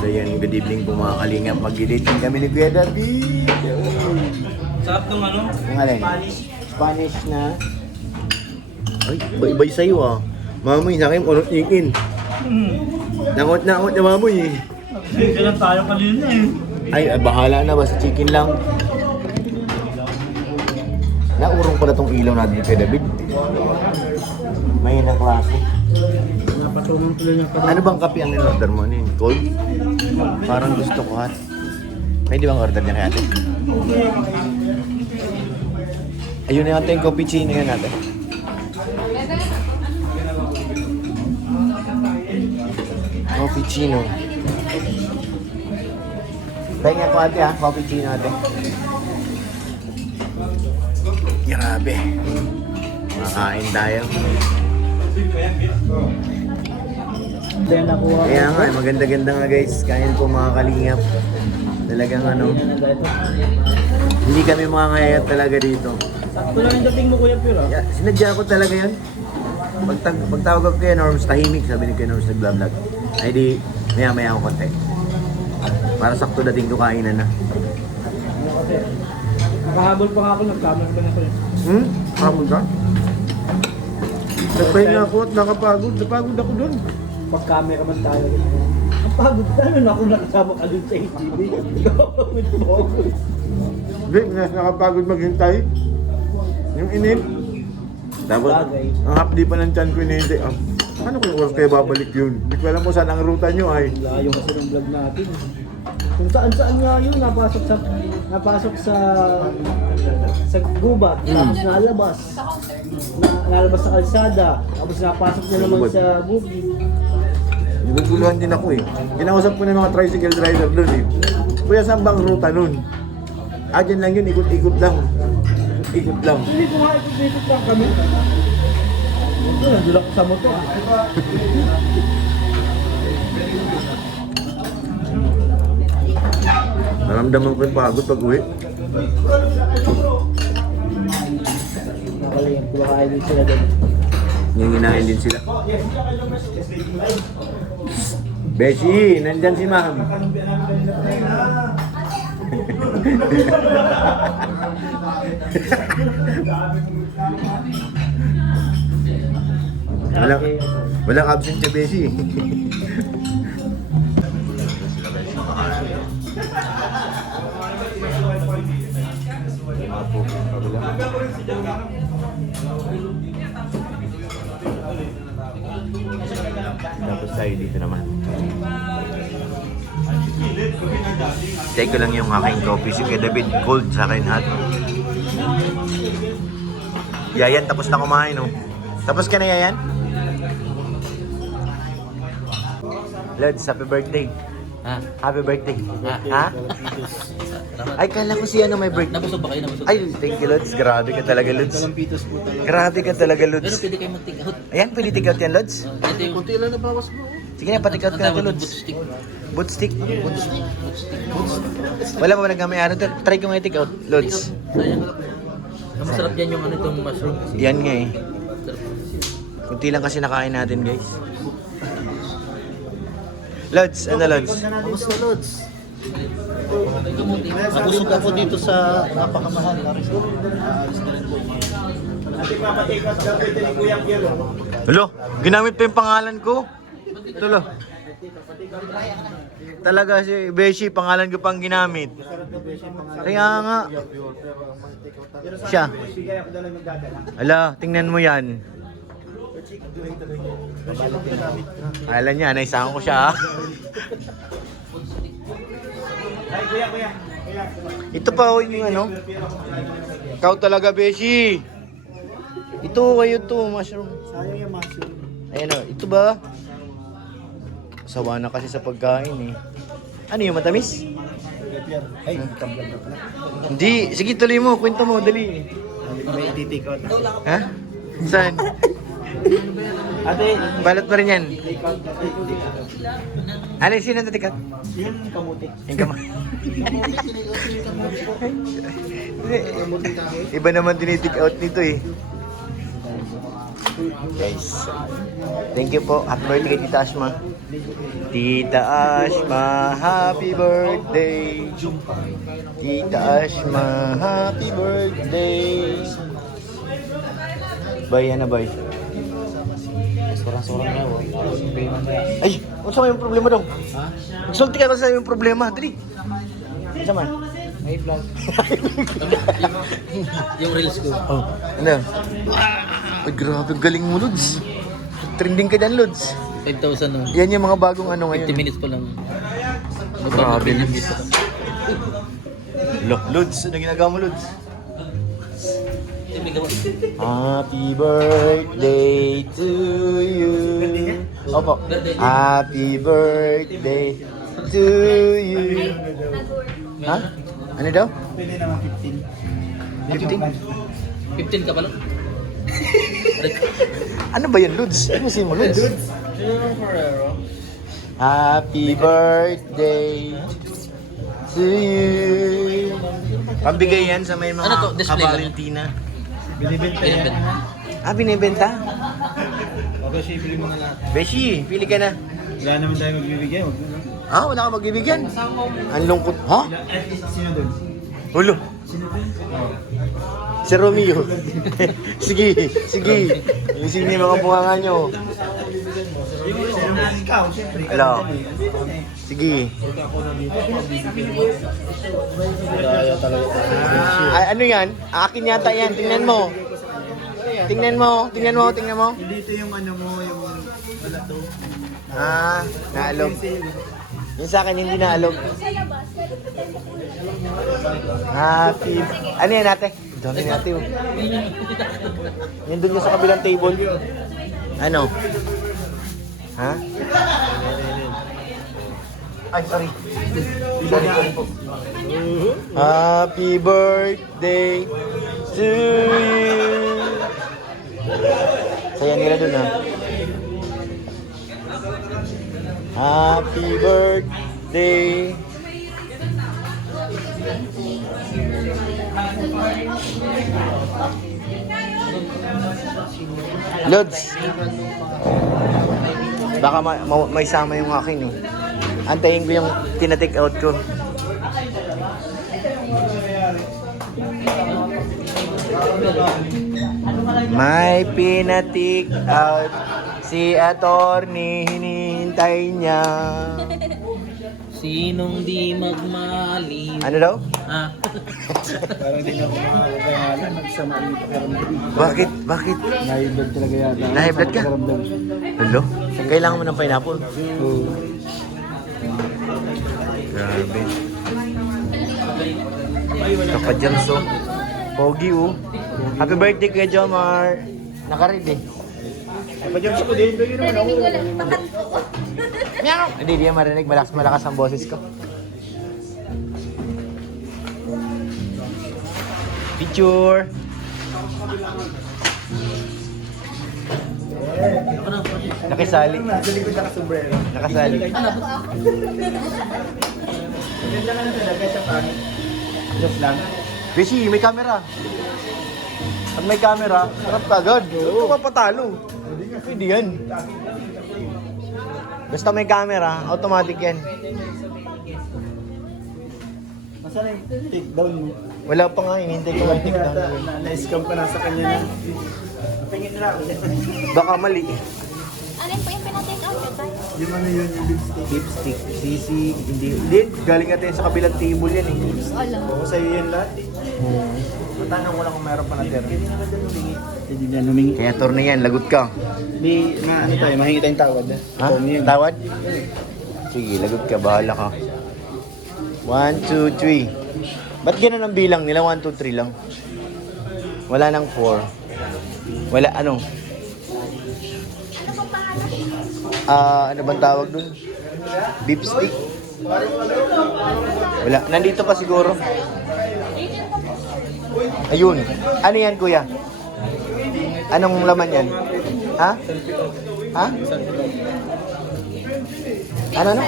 So yan, good evening po mga kalingap. Mag-dating kami ni Kuya David. Sarap nung ano? Ang alin? Spanish na. Ay, iba-ibay sa'yo ah. Mamoy, sa akin, unot ikin. Nakot na mamoy eh. Sige lang tayo kanina eh. Ay, bahala na, basta chicken lang. Naurong pala tong ilaw natin kay David. May na klase. Napatulong tuloy ng Ano bang kape ang in-order mo? Ano yun? Cold? Parang gusto ko hot. May di bang order niya kay ate? Ayun na yata yung cappuccino yan natin. Cappuccino. Pahinga ko ate ha, cappuccino ate. Grabe. Makain tayo. Kaya nga, maganda-ganda nga guys. Kain po mga kalingap. Talagang ano. Hindi kami mga ngayat talaga dito. Sakto lang yung dating mo Kuya Pure ah. Yeah, sinadya ko talaga yun. Pagtawag ko kay Norms, tahimik. Sabi ni kay Norms nag-vlog. Ay di, maya-maya ako konti. Para sakto dating ko kainan na. Kasi nakahabol pa nga ako, nag-camera pa na ako eh. Kapag ka? Nagpahinga ako at nakapagod. Napagod ako dun. Pag-camera man tayo. Ang pagod tayo na ako nakasama ka dun sa HTV. Hindi, nakapagod maghintay. Yung init. Tapos, Bagay. ang hapdi pa ng tiyan ko inihintay. Ano kung oras kayo babalik yun? Hindi ko alam kung saan ang ruta nyo ay. Layo kasi ng vlog natin. Kung saan nga yun, napasok sa gubat, tapos nalabas. Nalabas sa kalsada, tapos napasok na naman sa bukid. Naguguluhan din ako eh. Kinausap ko na yung mga tricycle driver doon eh. Kuya, saan bang ruta nun? Dyan lang yun, ikot-ikot lang. Ikot lang. Hindi ko ikot lang kami. Ito, nandun ako sa motor. Naramdaman ko yung pagod pag uwi. Nakalayang, kumakain din sila doon. Nginginain din sila. Beshi, nandyan si ma'am. Walang absent si Beshi. Tapos tayo dito naman. Take ko lang yung aking coffee. Si kay David, cold sa akin hot. Yayan, tapos na kumain oh. Tapos ka na Yayan? Lods, happy birthday. Ha? Happy birthday. Ha? Ay, kala ko si ano may birthday. Nabusog ba kayo? Nabusog? Ay, thank you Lods. Grabe ka talaga Lods. Pitos po talaga. Grabe ka talaga Pero Lods. pwede kayo mag-take out. Ayan, pwede take out yan Lods. Ito yung... Kunti lang na bawas mo. Sige na, pa-take out ka na Lods. Bootstick. Boot stick. Bootstick. Wala pa ba nagkamay ano? Try ko nga i-take out Lods. Sayang. Ang masarap dyan yung ano itong mushroom. Yan nga eh. Sarap. Kunti lang kasi nakain natin guys. Lods, ano Lods? Kamusta Lods? Kamuti. Nabusog ako dito sa napakamahal na resort. Aalis na rin po. Hello, ginamit pa yung pangalan ko. Tulo. Talaga si Beshi, pangalan ko pang ginamit. Kaya nga. Siya. Ala, tingnan mo yan. Alam niya, naisahan ko siya. Ito pa oh, yung ano. Ikaw talaga, Beshi. Ito, kayo to, mushroom. Sayang yung mushroom. Ayan o, ito ba? Sawa na kasi sa pagkain eh. Ano yung matamis? Ay, tablag na pala. Hindi, sige tuloy mo, kwento mo, dali. May i-take out. Ha? Saan? Ate, Balot pa rin yan. take out. Ano yung sino natikat? Yung kamuti. Yung kamay. Iba naman tinitik out nito eh. Guys, thank you po. Happy birthday kay Tita Ashma. Tita Ashma, happy birthday. Tita Ashma, happy birthday. Bay, ano bay? Sorang-sorang na, oh. Ay, ano sa yung problema daw? Ha? Magsulti ka sa yung problema, dali. Ano man? May vlog. yung reels ko. Oh, ano? Ay, grabe, galing mo, Lods. Trending ka dyan, Lods. 5,000 no. Yan yung mga bagong ano 50 ngayon. minutes pa lang. Grabe, ng Lods. Lods, ano ginagawa mo, Lods? Happy birthday to you. Opo. Happy birthday to you. Ha? Ano daw? Pwede naman 15. 15 ka pa lang? Ano ba yan, Lods? Ano sin mo, Lods? Happy birthday to you. Pambigay yan sa may mga Ano to? Display lang? Valentina. Binibenta Ayan, yan. Ah, binibenta? Okay, siya, pili mo na lahat. Beshi, pili ka na. Wala naman tayo magbibigay. Wag mo na. Ah, wala ka magbibigyan. Ang lungkot. Ha? Sino doon? Hulo. Si Romeo. Sige, sige. Sino yung mga bunganga nyo? Ikaw, siyempre. Hello. Sige. Ay, ano yan? Akin yata yan. Tingnan mo. Tingnan mo. Tingnan mo. Tingnan mo. Hindi ito yung ano mo, yung wala to. Ah, naalog. Yung sa akin hindi naalog. Happy. Ano yan ate? Dami ni ate. Oh. Yan doon yung sa kabilang table. Ano? Ha? Ay, sorry. Sorry po. Happy birthday to you. Saya nila doon ha. Happy birthday. Lods. Baka may sama yung akin eh. Antayin ko yung tina-take out ko. May pina-take out si attorney, hinihintay niya. Sinong di magmali? Ano daw? Ah. Parang hindi na ako makakakayalan. Nagsama yung pakiramdam. Bakit? Bakit? Naibad talaga yata. High blood ka? Pakiramdam. Hello? Kailangan mo ng pineapple? Oo. Grabe. Kapajams oh. Pogi oh. Happy birthday kay Jomar. Nakaread eh. Padyams ko din. Doon yun naman ako. Hindi, di yan marinig. Malakas ang boses ko. Picture. Nakisali. Sa likod nakasombrero. Nakasali. Ganda nga na talaga sa pangit. Just lang. Beshi, may camera. Pag may camera, harap ka agad. Ito ka patalo. Pwede yan. Basta may camera, automatic yan. Masana yung take down mo? Wala pa nga, hinihintay ko lang take down. Na-scam pa na sa kanya na. Tingin nila ako. Baka mali. Alin po yung pinatake out tayo? Yung ano yun, yung lipstick. Lipstick, sisig, hindi, galing natin sa kabilang table yan eh. Alam. Oo, sa'yo yan lahat. Matanong ko lang kung meron pa natira. Hindi na humingi. Kaya tour na yan, lagot ka. Di, na ano tayo, mahingi tayong tawad. Ha? Tawad? Sige, lagot ka, bahala ka. 1, 2, 3. Ba't ganun ang bilang nila? 1, 2, 3 lang. Wala nang 4. Wala, ano? Ano bang tawag dun? Beef stick? Wala. Nandito pa siguro. Ayun. Ano yan, kuya? Anong laman yan? Ha? Ha? Ano na?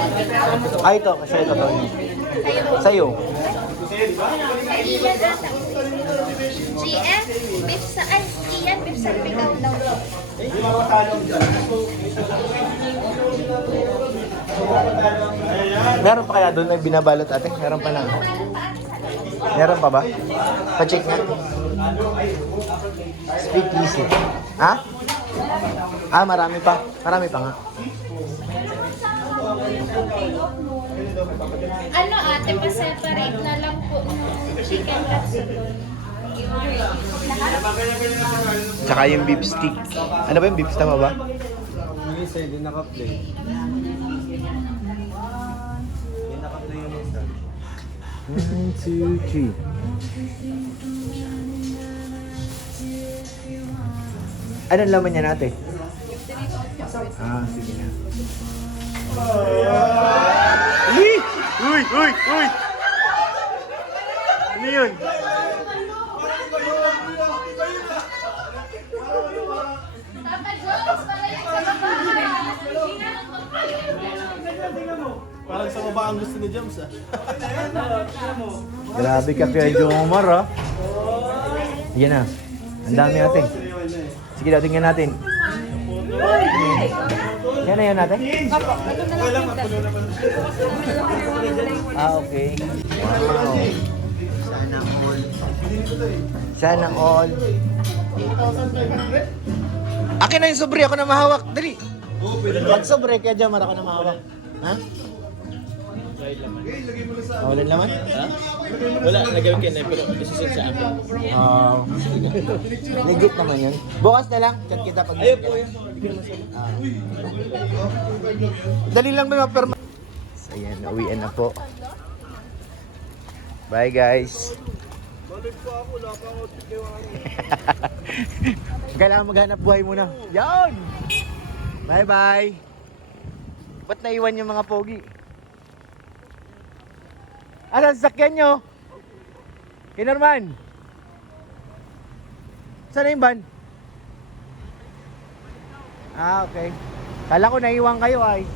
Ah, ito. Kasi ito to. Sa'yo. GF, beef sa, ay, Ian, beef sa pigaw daw. Meron pa kaya doon may binabalot ate? Meron pa lang. Meron pa ba? Pa-check nga. Speak easy. Ha? Marami pa. Marami pa nga. Ano ate, pa-separate na lang po ng chicken katsudon. Tsaka yung beef stick. Ano ba yung beef? Tama ba? Yung isa, hindi naka-play. Hindi naka-play yung isa. 1, 2, 3. Anong laman niya natin? Sige na. Uy! Uy! Ano yun? Parang sa baba ang gusto ni James ah. Grabe ka kaya Jomar ah. Yan na. Ang dami natin. Sige daw, tingnan natin. Yan na yan natin? Okay. Wow. Sana all. Akin na yung sobre, ako na mahawak. Dali. Pag sobre, kaya Jomar ako na mahawak. Ha? Walang laman? Wala, nagawin ka na pero isusunod sa akin. Legit naman yun. Bukas na lang, chat kita pag Ayun po yan. Dali lang ba maperma? So ayan, nauwian na po. Bye guys. Kailangan maghanap buhay muna. Yan! Bye bye. Ba't naiwan yung mga pogi? Ano ang sakyan nyo? Kinorman? Saan na yung van? Okay. Kala ko naiwan kayo ay.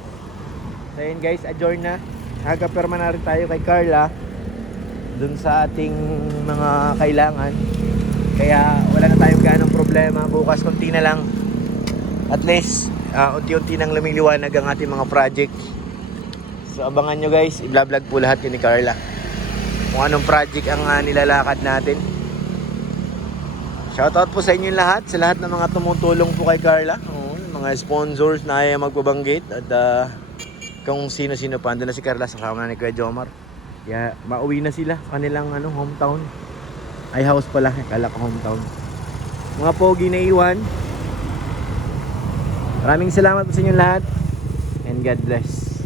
So yun guys, adjourn na. Nagkaperma na rin tayo kay Carla dun sa ating mga kailangan. Kaya wala na tayong ganong problema. Bukas konti na lang. At least unti-unti nang lumiliwanag ang ating mga project. So abangan nyo guys, i-vlog po lahat yun ni Carla kung anong project ang nilalakad natin. Shoutout po sa inyo lahat, sa lahat ng mga tumutulong po kay Carla, mga sponsors na ay magbabanggit at kung sino-sino pa. Andun na si Carla sa kasama ni Kuya Jomar. Kaya mauwi na sila sa kanilang hometown. Ay house pala, kala ko hometown. Mga pogi na iwan. Maraming salamat po sa inyo lahat and God bless.